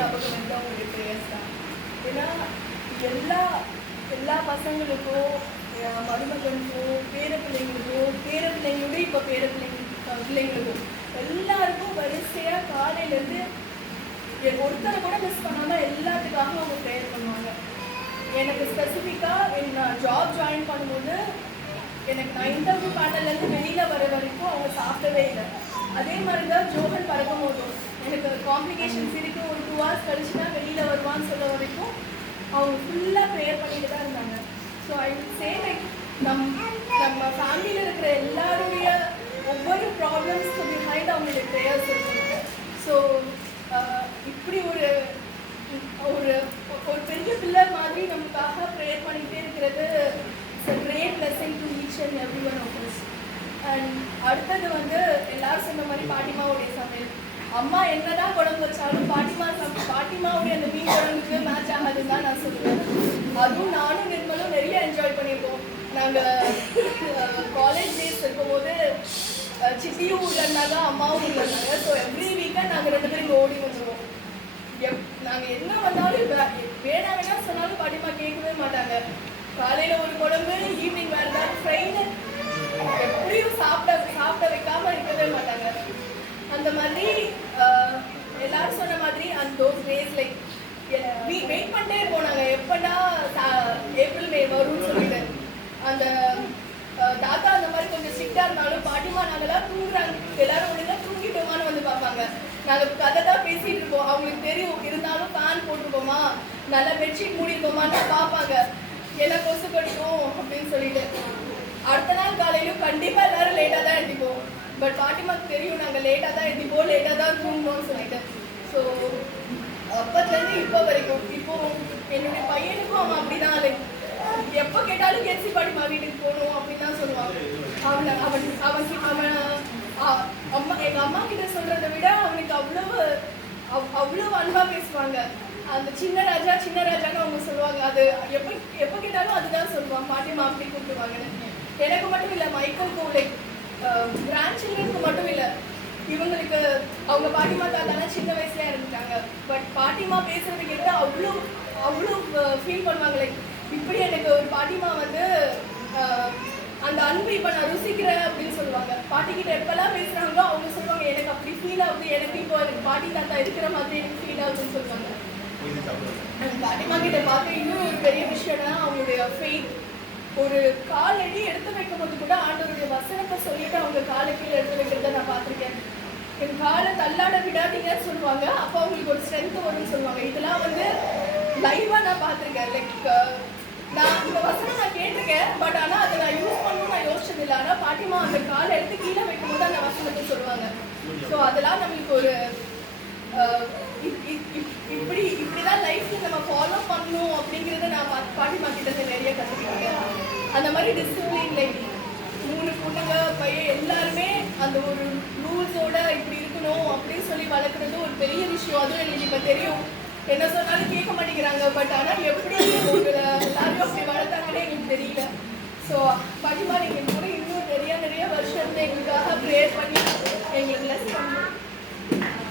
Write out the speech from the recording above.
ஞாபகம் வந்து அவங்களுடைய ப்ரேயர்ஸ் தான். ஏன்னா எல்லா எல்லா பசங்களுக்கும், மருமகனுக்கும், பேரப்பிள்ளைங்களுடைய இப்போ பிள்ளைங்களுக்கும் எல்லாருக்கும் வரிசையாக காலையிலேருந்து ஒருத்தரை கூட மிஸ் பண்ணாமல் எல்லாத்துக்காகவும் அவங்க ப்ரேயர் பண்ணுவாங்க. எனக்கு ஸ்பெசிஃபிக்காக நான் ஜாப் ஜாயின் பண்ணும்போது எனக்கு நான் இன்டர்வியூ பேனல்லேருந்து வெளியில் வர வரைக்கும் அவங்க சாப்பிடவே இல்லை. அதே மாதிரி தான் ஜோஹன் பறக்கும் போதும் எனக்கு காம்ப்ளிகேஷன்ஸ் இருக்குது, ஒரு 2 hours கழிச்சு தான் வெளியில் வருவான்னு சொல்ல வரைக்கும் அவங்க ஃபுல்லாக ப்ரேயர் பண்ணிட்டு தான் இருந்தாங்க. So I would say like நம்ம ஃபேமிலியில் இருக்கிற எல்லாருடைய ஒவ்வொரு ப்ராப்ளம்ஸ்க்கு பிஹைண்ட் அவங்களுடைய ப்ரேயர்ஸ் இருக்குங்க. ஸோ இப்படி ஒரு ஒரு ஒரு பெரிய பில்லர் மாதிரி நமக்காக ப்ரேயர் பண்ணிகிட்டே இருக்கிறது it's a great blessing to each and every one of us. And அடுத்தது வந்து எல்லாரும் சொன்ன மாதிரி பாட்டிமாவுடைய சமையல். அம்மா என்னதான் குழம்பு வச்சாலும் பாட்டிமாவுடைய அந்த மீன் குழம்புக்கு மேட்ச் ஆகாதுன்னு தான் நான் சொல்லுவேன். அதுவும் நானும் நிர்மலும் நிறைய என்ஜாய் பண்ணியிருக்கோம். நாங்கள் காலேஜ் டேஸ் இருக்கும்போது சித்தியும் ஊரில் இருந்தாங்க, அம்மாவும் ஊரில் இருந்தாங்க. ஸோ எவ்ரி வீக்கெண்ட் நாங்கள் 2 பேரும் ஓடி வந்துடுவோம். நாங்கள் என்ன வந்தாலும் வேணாம் சொன்னாலும் பாட்டிமா கேட்கவே மாட்டாங்க. காலையில் ஒரு குழம்பு, ஈவினிங் வேறு ஏதாவது ஃப்ரைன்னு எப்படியும் சாப்பிட வைக்காம இருக்கவே மாட்டாங்க. அந்த மாதிரி எல்லாரும் சொன்ன மாதிரி அந்த தோஸ் டேஸ் லைக் வெயிட் பண்ணிட்டே இருப்போம் நாங்கள், எப்படா ஏப்ரல் மே வரும்னு சொல்லிட்டு. அந்த தாத்தா அந்த மாதிரி கொஞ்சம் ஸ்ட்ரிக்டாக இருந்தாலும் பாட்டிமா நாங்கள்லாம் தூங்குறாங்க, எல்லாரும் ஒழுங்கா தூங்கிட்டோமான்னு வந்து பார்ப்பாங்க. நாங்கள் கதை தான் பேசிகிட்டு இருப்போம், அவங்களுக்கு தெரியும். இருந்தாலும் ஃபேன் போட்டிருக்கோமா, நல்லா பெட்ஷீட் மூடிருக்கோமான்னு பார்ப்பாங்க. எல்லாம் கொசு கடிக்கும் அப்படின்னு சொல்லிட்டு. அடுத்த நாள் காலையிலும் கண்டிப்பாக எல்லாரும் லேட்டாக தான் எழுந்திப்போம். பட் பாட்டிமாக்கு தெரியும் நாங்கள் லேட்டாக தான் எழுந்திப்போம், லேட்டாக தான் தூங்கணும்னு சொல்லிட்டு. ஸோ அப்போதுலேருந்து இப்போ வரைக்கும் இப்போ என்னுடைய பையனுக்கும் அவன் அப்படி தான் லைக் எப்போ கேட்டாலும் கெட்சி பாட்டிமா வீட்டுக்கு போகணும் அப்படின்னு தான் சொல்லுவான். அவன் அம்மா எங்கள் அம்மா கிட்ட சொல்கிறத விட அவனுக்கு அவ்வளோ அன்பாக பேசுவாங்க. அந்த சின்ன ராஜான்னு அவங்க சொல்லுவாங்க. அது எப்போ கேட்டாலும் அதுதான் சொல்லுவான், பாட்டிமா அப்படி கூப்பிடுவாங்கன்னு. எனக்கு மட்டும் இல்லை, மைக்கேலுக்கும் லைக் கிராண்ட் சில்ட்ரனுக்கு மட்டும் இல்லை, இவங்களுக்கு அவங்க பாட்டிமா தாத்தாலாம் சின்ன வயசுல இருந்துட்டாங்க. பட் பாட்டிமா பேசுறது கேட்டு அவ்வளோ ஃபீல் பண்ணுவாங்க. லைக் இப்படி எனக்கு ஒரு பாட்டிமா வந்து அந்த அன்பு இப்போ நான் ருசிக்கிறேன் அப்படின்னு சொல்லுவாங்க. பாட்டிக்கிட்ட எப்பெல்லாம் பேசுகிறாங்களோ அவங்க சொல்லுவாங்க, எனக்கு அப்படி ஃபீல் ஆகுது, எனக்கு இப்போ எனக்கு பாட்டி தாத்தா இருக்கிற மாதிரி எனக்கு ஃபீல் ஆகுதுன்னு சொல்லுவாங்க. பாட்டிமா கிட்ட பார்த்து இன்னும் ஒரு பெரிய விஷயம்னா அவங்களுடைய ஃபெய்த். ஒரு கால் அடி எடுத்து வைக்கும் போது கூட ஆண்டவருடைய வசனத்தை சொல்லிட்டு அவங்க காலை கீழே எடுத்து வைக்கிறத நான் பார்த்துருக்கேன். என் காலை தள்ளாட விடாதீங்கன்னு சொல்லுவாங்க, அப்போ அவங்களுக்கு ஒரு ஸ்ட்ரென்த் வரும்னு சொல்லுவாங்க. இதெல்லாம் வந்து லைவாக நான் பார்த்துருக்கேன். லைக் நான் இந்த வசனம் நான் கேட்டிருக்கேன், பட் ஆனால் அதை நான் யூஸ் பண்ணணும்னு நான் யோசிச்சதில்லை. ஆனால் பாட்டிமா அந்த காலை எடுத்து கீழே வைக்கும் போது அந்த வசனத்தை சொல்லுவாங்க. ஸோ அதெல்லாம் நம்மளுக்கு ஒரு இப்படிதான் லைஃப்ல நம்ம ஃபாலோ பண்ணணும் அப்படிங்கிறத நான் பாட்டிமா கிட்ட நிறைய கற்றுக்கிட்டேன். அந்த மாதிரி டிசிப்ளின் லைக் 3 பொண்ணுங்க பையன் எல்லாருமே அந்த ஒரு ரூல்ஸோட இப்படி இருக்கணும் அப்படின்னு சொல்லி வளர்க்குறது ஒரு பெரிய விஷயம். அதுவும் எனக்கு இப்போ தெரியும். என்ன சொன்னாலும் கேட்க மாட்டேங்கிறாங்க. பட் ஆனால் எப்படி உங்களை எல்லாரையும் அப்படி வளர்த்தாங்கன்னே எங்களுக்கு தெரியல. ஸோ பாட்டிமா நீங்கள் கூட இன்னும் நிறைய வருஷத்துல எங்களுக்காக ப்ரேயர் பண்ணி எங்களுக்கு லெஸ் பண்ணணும்.